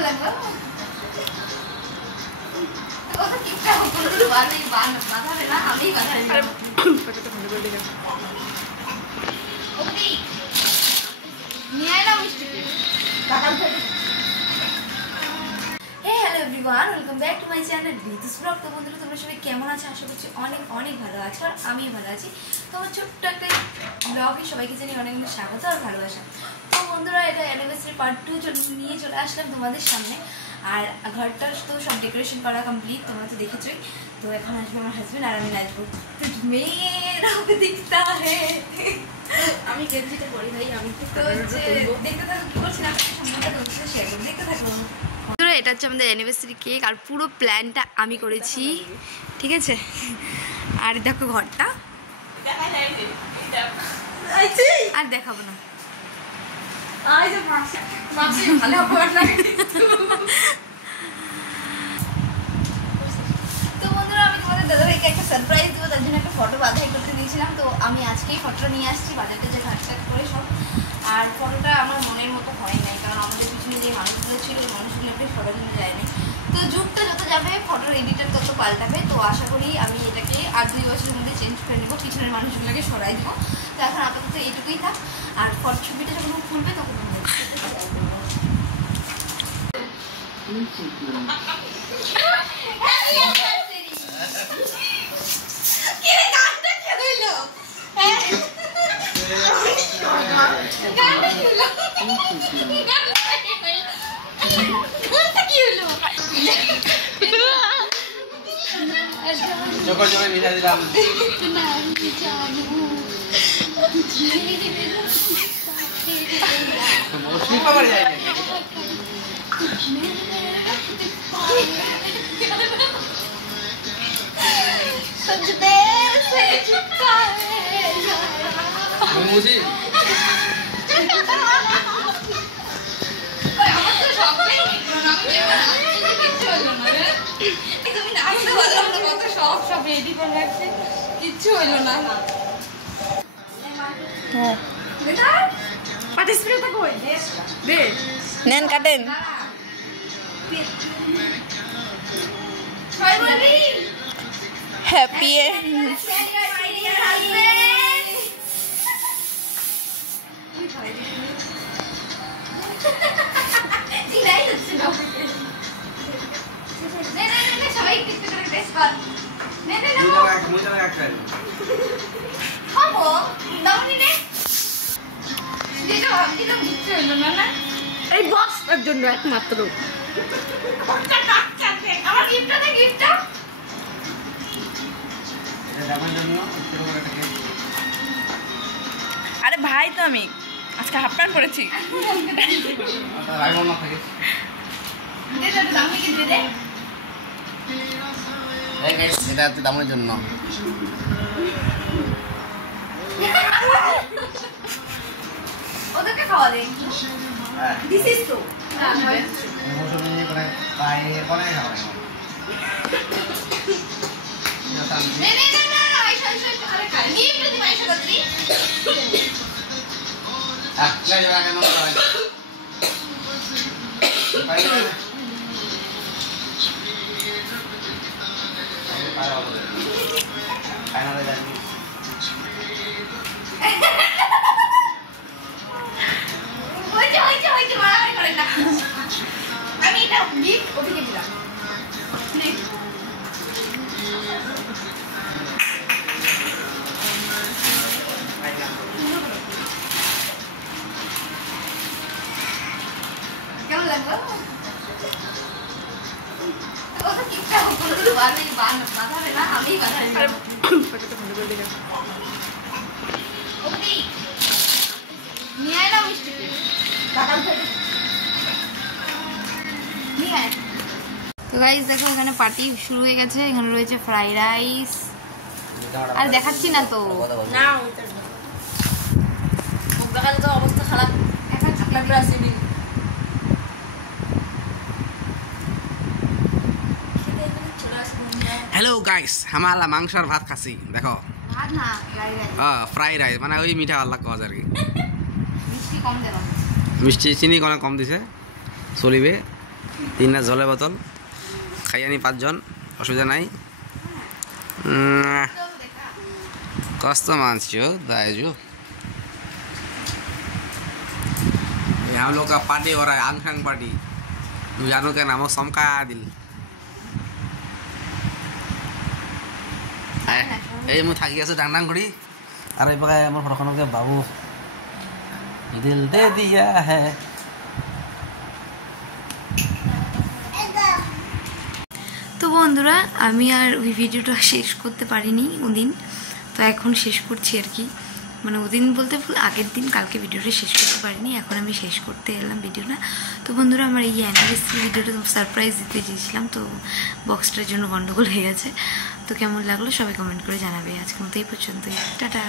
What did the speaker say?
কেমন লাগলো? ও তো কিপটা হলো বাড়ি বাঁধাবে না, আমিই বাঁধাই দেব। কতটা ভালো করে দেখা ওকে নিয়ে আয় না মিষ্টি কাকাল থেকে। Hey hello everyone, welcome back to my channel Ritu's blog. তো বন্ধুরা তোমরা সবাই কেমন আছো? আশা করছি অনেক অনেক ভালো আছো আর আমি ভালো আছি। তো আমার ছোট্ট একটা ব্লগে সবাইকে জানি অনেক অনেক স্বাগত আর ভালোবাসা। তো বন্ধুরা এটা অ্যানিভার্সারি পার্ট 2 নিয়ে চলে আসলাম তোমাদের সামনে। আর ঘরটা তো সব ডেকোরেশন করা কমপ্লিট, তোমরা তো দেখেছোই। তো এখন আসবে আমার হাজবেন্ড আর আমি নাচবো। তো মেয়েরা দিখতা হে, আমি গেঞ্জিটা পরি ভাই, আমি তো দেখতে থাকো কি করছি না সম্পূর্ণটা তোমাদের সাথে শেয়ার করবো, দেখতে থাকো। বন্ধুরা এটা হচ্ছে আমাদের অ্যানিভার্সারি কেক আর পুরো প্ল্যানটা আমি করেছি, ঠিক আছে? আর দেখো ঘরটা, আর দেখাবো না। তো বন্ধুরা আমি তোমাদের দাদাভাইকে একটা সারপ্রাইজ দেবো, তার জন্য একটা ফটো বাধাই করতে দিয়েছিলাম। তো আমি আজকেই ফটোটা নিয়ে আসছি বাজারটা যে ঘাটঘাট করে সব। আর ফটোটা আমার মনের মতো হয় নাই, কারণ আমাদের পিছনে যে মানুষগুলো ছিল ওই মানুষগুলো একটু ফটো জন্য যায়নি। তো যুগটা যত যাবে ফটোর এডিটার তত পাল্টাবে। তো আশা করি আমি এটাকে আর 2 বছরের মধ্যে চেঞ্জ করে নেবো, পিছনের মানুষগুলোকে সরাই দেবো। তো এখন আপাতত এইটুকুই থাক। আর ফটো ছবিটা যখন খুলবে তখন সব রেডি করে রাখছে, কিচ্ছু হইলো না। নেন কাটেন। হ্যাপি এই বক্সটার জন্য একমাত্র। আরে ভাই তো আমি আজকে হাফ প্যান্ট পরেছি। এটা হচ্ছে দামের জন্য। ওদেরকে খাওয়া দেয়। This is true. আমি এটা গিফট ওদিকে দিলাম। কেমন লাগলো? ও তো কিপটা হলো বাড়ি বাঁধাবে না, আমিই বাঁধাই দেব। কতটা ভালো করে দেখা ওকে নিয়ে আয় না মিষ্টি কাকাল থেকে নিয়ে আয়। তো গাইস দেখো এখানে পার্টি শুরু হয়ে গেছে। এখানে রয়েছে ফ্রাইড রাইস, আর দেখাচ্ছি না তো না দেখালে তো অবস্থা খারাপ। এখন আপনার ব্রাসিলি হ্যালো গাইস, হামালা মাংস আর ভাত খাসি। দেখো ভাত না ফ্রাইড রাইস, ফ্রাই রাইস মানে ওই মিঠা আল্লাহ কজ আর কি। মিষ্টি কম দেবা, মিষ্টি চিনি কম দিছে চলিবে। তিনটা জলের বোতল খাই আনি 5 জন অসুবিধা নাই कस्त मानसी हो दाजू हम लोग का पार्टी हो रहा है आंगखंग पार्टी जानो क्या नाम हो समका दिल এই মই থাকি আছো ডাং ডাং কৰি আৰু এইবাৰ আমাৰ ঘৰখনকে বাবু দিল দে দিয়া হে তো বন্ধুরা আমি আর ওই ভিডিওটা শেষ করতে পারিনি ওদিন, তো এখন শেষ করছি আর কি। মানে ওদিন বলতে আগের দিন কালকে ভিডিওটা শেষ করতে পারিনি, এখন আমি শেষ করতে এলাম ভিডিওটা। তো বন্ধুরা আমার এই অ্যানিভার্সারি ভিডিওটা সারপ্রাইজ দিতে চেয়েছিলাম, তো বক্সটার জন্য গন্ডগোল হয়ে গেছে। তো কেমন লাগলো সবাই কমেন্ট করে জানাবে। আজকের মতো এই পর্যন্তই, টাটা।